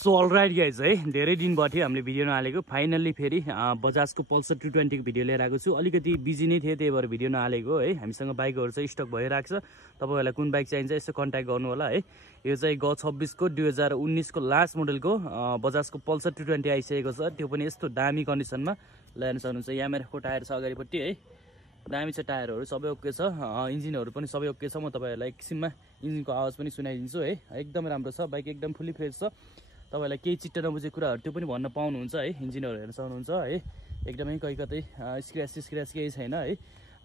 So all right guys है, धेरै दिन भयो थियो हामीले भिडियो नहालेको। फाइनल्ली फेरि बजाजको पल्सर 220 को भिडियो लिएर आएको छु। अलिकति बिजी नै थिएँ, त्यही भएर भिडियो नहालेको है। हामीसँग बाइकहरू चाहिँ स्टक भइरहेको छ। तपाईँहरूलाई कुन बाइक चाहिन्छ यसो कन्ट्याक्ट गर्नु होला है। यो चाहिँ G26 को 2019 को लास्ट मोडलको बजाजको पल्सर 220 आइसकेको छ। त्यो पनि यस्तो दामी कन्डिसनमा ल्याउन सक्नुहुन्छ। यामाहाको टायर छ अगाडिपट्टि है, दामी छ टायरहरू, सबै ओके छ। इन्जिनहरू पनि सबै ओके छ। म तपाईँहरूलाई एकछिनमा इन्जिनको आवाज पनि सुनाइदिन्छु है। एकदम राम्रो छ बाइक, एकदम फुल्ली फ्रेस छ। तपाईँलाई केही चिट्टा नबुझेको कुराहरू त्यो पनि भन्न पाउनुहुन्छ है। इन्जिनहरू हेर्न सक्नुहुन्छ है, एकदमै कहीँ कतै स्क्र्याच केही छैन है।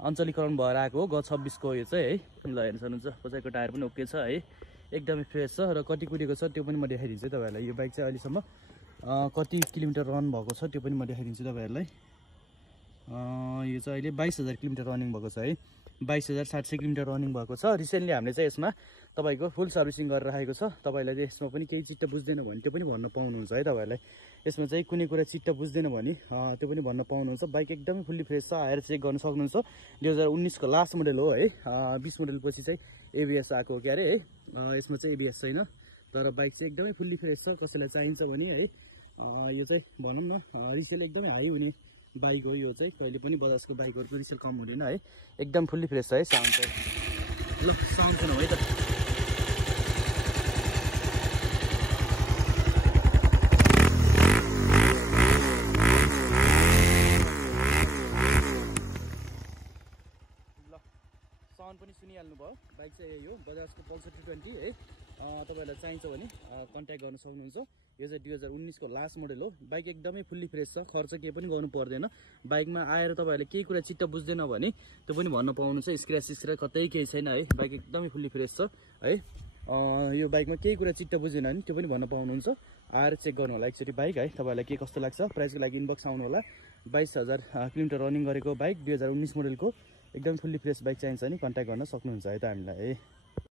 अञ्चलीकरण भएर आएको हो G26 को यो चाहिँ है। ल हेर्न सक्नुहुन्छ, पछाडिको टायर पनि ओके छ है, एकदमै फ्रेस छ। र कति कुदेको छ त्यो पनि म देखाइदिन्छु तपाईँहरूलाई। यो बाइक चाहिँ अहिलेसम्म कति किलोमिटर रन भएको छ त्यो पनि म देखाइदिन्छु तपाईँहरूलाई। यो चाहिँ अहिले 22,000 किलोमिटर रनिङ भएको छ है। 22,700 किलोमिटर रनिङ भएको छ। रिसेन्टली हामीले चाहिँ यसमा तपाईँको फुल सर्भिसिङ गरेर राखेको छ। तपाईँलाई चाहिँ यसमा पनि केही चिट्टा बुझ्दैन भने त्यो पनि भन्न पाउनुहुन्छ है। तपाईँहरूलाई यसमा चाहिँ कुनै कुरा चिट्टा बुझ्दैन भने त्यो पनि भन्न पाउनुहुन्छ। बाइक एकदमै फुल्ली फ्रेस छ, आएर चेक गर्न सक्नुहुन्छ। 2019 को लास्ट मोडल हो है। 20 मोडल पछि चाहिँ एबिएस आएको हो क्यारे है। यसमा चाहिँ एबिएस छैन, तर बाइक चाहिँ एकदमै फुल्ली फ्रेस छ। कसैलाई चाहिन्छ भने है, यो चाहिँ भनौँ न रिसेल एकदमै हाई हुने बाइक हो। यो चाहिँ कहिले पनि बजाजको बाइकहरूको रिसेल कम हुँदैन है। एकदम फुल्ली फ्रेस छ है। साउन्ड चाहिँ ल साउन्ड सुनौ है त। ल साउन्ड पनि सुनिहाल्नु भयो। बाइक चाहिँ यही हो, बजाजको पल्सर 220 है। तपाईँहरूलाई चाहिन्छ भने कन्ट्याक्ट गर्न सक्नुहुन्छ। यो चाहिँ 2019 को लास्ट मोडल हो। बाइक एकदमै फुल्ली फ्रेस छ, खर्च केही पनि गर्नु पर्दैन। बाइकमा आएर तपाईँहरूले केही कुरा चित्त बुझ्दैन भने त्यो पनि भन्न पाउनुहुन्छ। स्क्र्याच कतै केही छैन है। बाइक एकदमै फुल्ली फ्रेस छ है। यो बाइकमा केही कुरा चित्त बुझेन भने त्यो पनि भन्न पाउनुहुन्छ। आएर चेक गर्नु होला एकचोटि बाइक है। तपाईँलाई के कस्तो लाग्छ, प्राइसको लागि इनबक्स आउनु होला। 22,000 किलोमिटर रनिङ गरेको बाइक, 2019 मोडलको एकदम फुल्ली फ्रेस बाइक चाहिन्छ भने कन्ट्याक्ट गर्न सक्नुहुन्छ है त हामीलाई है।